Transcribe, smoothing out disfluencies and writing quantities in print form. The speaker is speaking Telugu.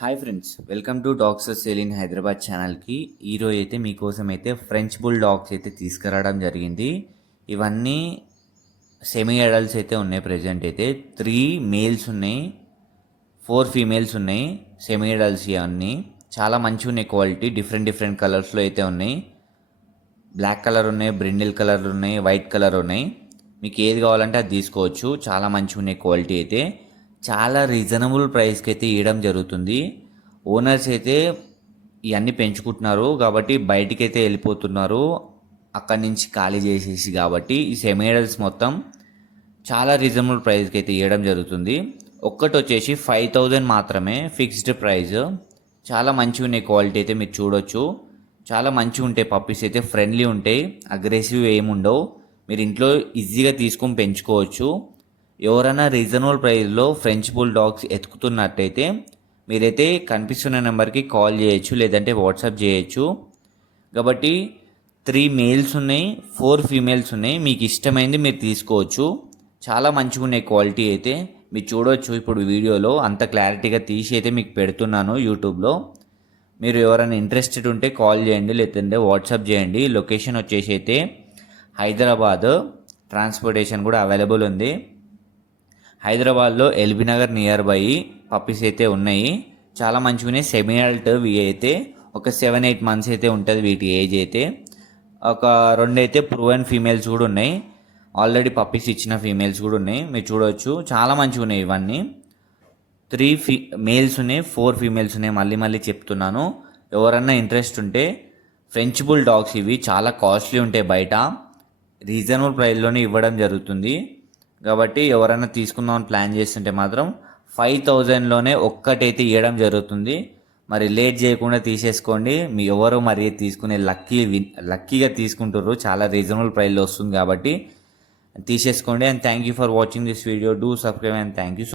Hi friends, welcome to dogs sale in Hyderabad ఛానల్కి. ఈరోజు అయితే మీకోసం అయితే ఫ్రెంచ్ బుల్ డాగ్స్ అయితే తీసుకురావడం జరిగింది. ఇవన్నీ సెమీ అడల్ట్స్ అయితే ఉన్నాయి. ప్రజెంట్ అయితే 3 మేల్స్ ఉన్నాయి, 4 ఫీమేల్స్ ఉన్నాయి. సెమీ అడల్ట్స్ ఇవన్నీ చాలా మంచిగా ఉన్నాయి. క్వాలిటీ డిఫరెంట్ కలర్స్లో అయితే ఉన్నాయి. బ్లాక్ కలర్ ఉన్నాయి, బ్రిండిల్ కలర్ ఉన్నాయి, వైట్ కలర్ ఉన్నాయి. మీకు ఏది కావాలంటే అది తీసుకోవచ్చు. చాలా మంచిగా ఉన్నాయి. క్వాలిటీ అయితే చాలా రీజనబుల్ ప్రైస్కి అయితే ఇవ్వడం జరుగుతుంది. ఓనర్స్ అయితే ఇవన్నీ పెంచుకుంటున్నారు కాబట్టి బయటికి అయితే వెళ్ళిపోతున్నారు, అక్కడి నుంచి ఖాళీ చేసేసి. కాబట్టి ఈ సెమీడల్స్ మొత్తం చాలా రీజనబుల్ ప్రైస్కి అయితే ఇవ్వడం జరుగుతుంది. ఒక్కటి వచ్చేసి 5,000 మాత్రమే ఫిక్స్డ్ ప్రైస్. చాలా మంచిగా ఉన్నాయి. క్వాలిటీ అయితే మీరు చూడొచ్చు. చాలా మంచిగా ఉంటాయి. పప్పీస్ అయితే ఫ్రెండ్లీ ఉంటాయి, అగ్రెసివ్ ఏముండవు. మీరు ఇంట్లో ఈజీగా తీసుకొని పెంచుకోవచ్చు. ఎవరైనా రీజనబుల్ ప్రైస్లో ఫ్రెంచ్ బుల్ డాగ్స్ ఎతుకుతున్నట్టయితే మీరైతే కనిపిస్తున్న నెంబర్కి కాల్ చేయొచ్చు, లేదంటే వాట్సాప్ చేయొచ్చు. కాబట్టి 3 మేల్స్ ఉన్నాయి, 4 ఫీమేల్స్ ఉన్నాయి. మీకు ఇష్టమైంది మీరు తీసుకోవచ్చు. చాలా మంచిగా ఉన్నాయి. క్వాలిటీ అయితే మీరు చూడవచ్చు. ఇప్పుడు వీడియోలో అంత క్లారిటీగా తీసి అయితే మీకు పెడుతున్నాను యూట్యూబ్లో. మీరు ఎవరైనా ఇంట్రెస్టెడ్ ఉంటే కాల్ చేయండి, లేదంటే వాట్సాప్ చేయండి. లొకేషన్ వచ్చేసి అయితే హైదరాబాద్, ట్రాన్స్పోర్టేషన్ కూడా అవైలబుల్ ఉంది. హైదరాబాద్లో LB Nagar near by puppies అయితే ఉన్నాయి. చాలా మంచిగా ఉన్నాయి. సెమీ అడల్ట్ ఇవి అయితే ఒక 7-8 మంత్స్ అయితే ఉంటుంది వీటి ఏజ్ అయితే. ఒక 2 అయితే ప్రూవెన్ ఫీమేల్స్ కూడా ఉన్నాయి. ఆల్రెడీ పప్పీస్ ఇచ్చిన ఫీమేల్స్ కూడా ఉన్నాయి. మీరు చూడవచ్చు. చాలా మంచిగా ఉన్నాయి. ఇవన్నీ 3 మేల్స్ ఉన్నాయి, 4 ఫీమేల్స్ ఉన్నాయి. మళ్ళీ చెప్తున్నాను. ఎవరన్నా ఇంట్రెస్ట్ ఉంటే ఫ్రెంచ్ బుల్ డాగ్స్ ఇవి చాలా కాస్ట్లీ ఉంటాయి. బయట రీజనబుల్ ప్రైస్లోనే ఇవ్వడం జరుగుతుంది. కాబట్టి ఎవరైనా తీసుకుందామని ప్లాన్ చేస్తుంటే మాత్రం 5,000లోనే ఒక్కటైతే ఇవ్వడం జరుగుతుంది. మరి లేట్ చేయకుండా తీసేసుకోండి. మీ ఎవరు మరి తీసుకునే లక్కీగా తీసుకుంటారు. చాలా రీజనబుల్ ప్రైస్లో వస్తుంది కాబట్టి తీసేసుకోండి. And thank you for watching this video. Do subscribe and thank you.